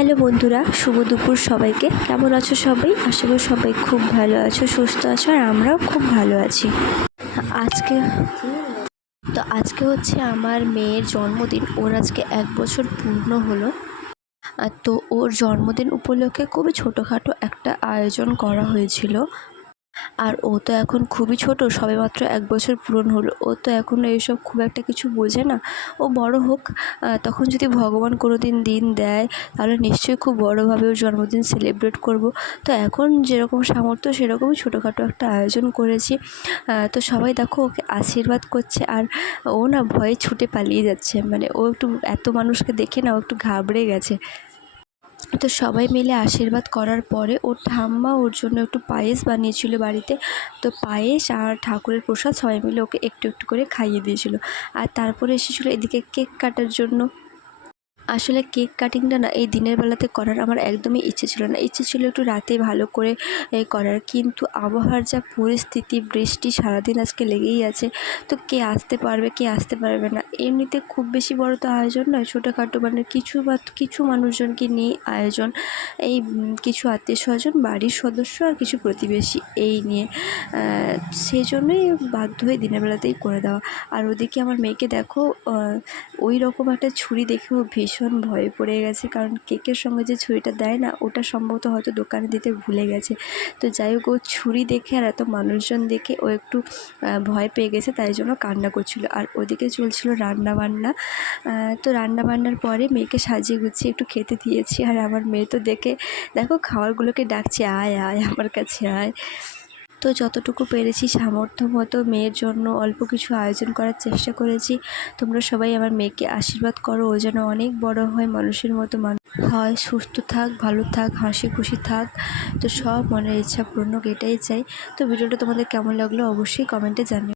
Hello বন্ধুরা, শুভ দুপুর সবাইকে। কেমন আছো সবাই? আশা করি সবাই খুব ভালো আছো, সুস্থ আছো, আর আমরাও খুব ভালো আছি। আজকে হচ্ছে আমার মেয়ের জন্মদিন। ওর আজকে 1 বছর পূর্ণ হলো। তো ওর জন্মদিন উপলক্ষে খুবই ছোটোখাটো একটা আয়োজন করা হয়েছিল। আর ও তো এখন খুবই ছোট, সবেমাত্র 1 বছর পূরণ হলো। ও তো এখনও এইসব খুব একটা কিছু বোঝে না। ও বড় হোক, তখন যদি ভগবান কোনো দিন দেয় তাহলে নিশ্চয়ই খুব বড়োভাবে ওর জন্মদিন সেলিব্রেট করব। তো এখন যেরকম সামর্থ্য সেরকমই ছোটোখাটো একটা আয়োজন করেছি। তো সবাই দেখো ওকে আশীর্বাদ করছে, আর ও না ভয়ে ছুটে পালিয়ে যাচ্ছে। মানে ও একটু, এত মানুষকে দেখে না ও একটু ঘাবড়ে গেছে। তো সবাই মিলে আশীর্বাদ করার পরে ওর ঠাম্মা ওর জন্য একটু পায়েস বানিয়েছিল বাড়িতে। তো পায়েস আর ঠাকুরের প্রসাদ সবাই মিলে ওকে একটু একটু করে খাইয়ে দিয়েছিল। আর তারপরে এসেছিলো এদিকে কেক কাটার জন্য। আসলে কেক কাটিংটা না এই দিনের বেলাতে করার আমার একদমই ইচ্ছে ছিল না। ইচ্ছে ছিল একটু রাতে ভালো করে করার, কিন্তু আবহাওয়ার যা পরিস্থিতি, বৃষ্টি সারাদিন আজকে লেগেই আছে। তো কে আসতে পারবে কে আসতে পারবে না। এমনিতে খুব বেশি বড় তো আয়োজন নয়, ছোটোখাটো মানে কিছু মানুষজনকে নিয়ে আয়োজন। এই কিছু আত্মীয় স্বজন, বাড়ির সদস্য আর কিছু প্রতিবেশী, এই নিয়ে সেই জন্যই বাধ্য হয়ে দিনের বেলাতেই করে দেওয়া। আর ওদিকে আমার মেয়েকে দেখো, ওই রকম একটা ছুরি দেখে ও ভীষণ ভয়ে পড়ে গেছে। কারণ কেকের সঙ্গে যে ছুরিটা দেয় না, ওটা সম্ভবত হয়তো দোকানে দিতে ভুলে গেছে। তো যাই হোক, ও ছুরি দেখে আর এত মানুষজন দেখে ও একটু ভয় পেয়ে গেছে, তাই জন্য কান্না করছিল। আর ওদিকে চলছিল রান্নাবান্না। তো রান্নাবান্নার পরে মেয়েকে সাজিয়ে গুছিয়ে একটু খেতে দিয়েছি। আর আমার মেয়ে তো দেখো খাবারগুলোকে ডাকছে, আয় আয় আমার কাছে আয়। তো যতটুকু পেরেছি সামর্থ্য মতো মেয়ের জন্য অল্প কিছু আয়োজন করার চেষ্টা করেছি। তোমরা সবাই আমার মেয়েকে আশীর্বাদ করো, ও যেন অনেক বড় হয়, মানুষের মতো হয়, সুস্থ থাক, ভালো থাক, হাসি খুশি থাক। তো সব মনের ইচ্ছা পূর্ণ, এটাই চাই। তো ভিডিওটা তোমাদের কেমন লাগলো অবশ্যই কমেন্টে জানিও।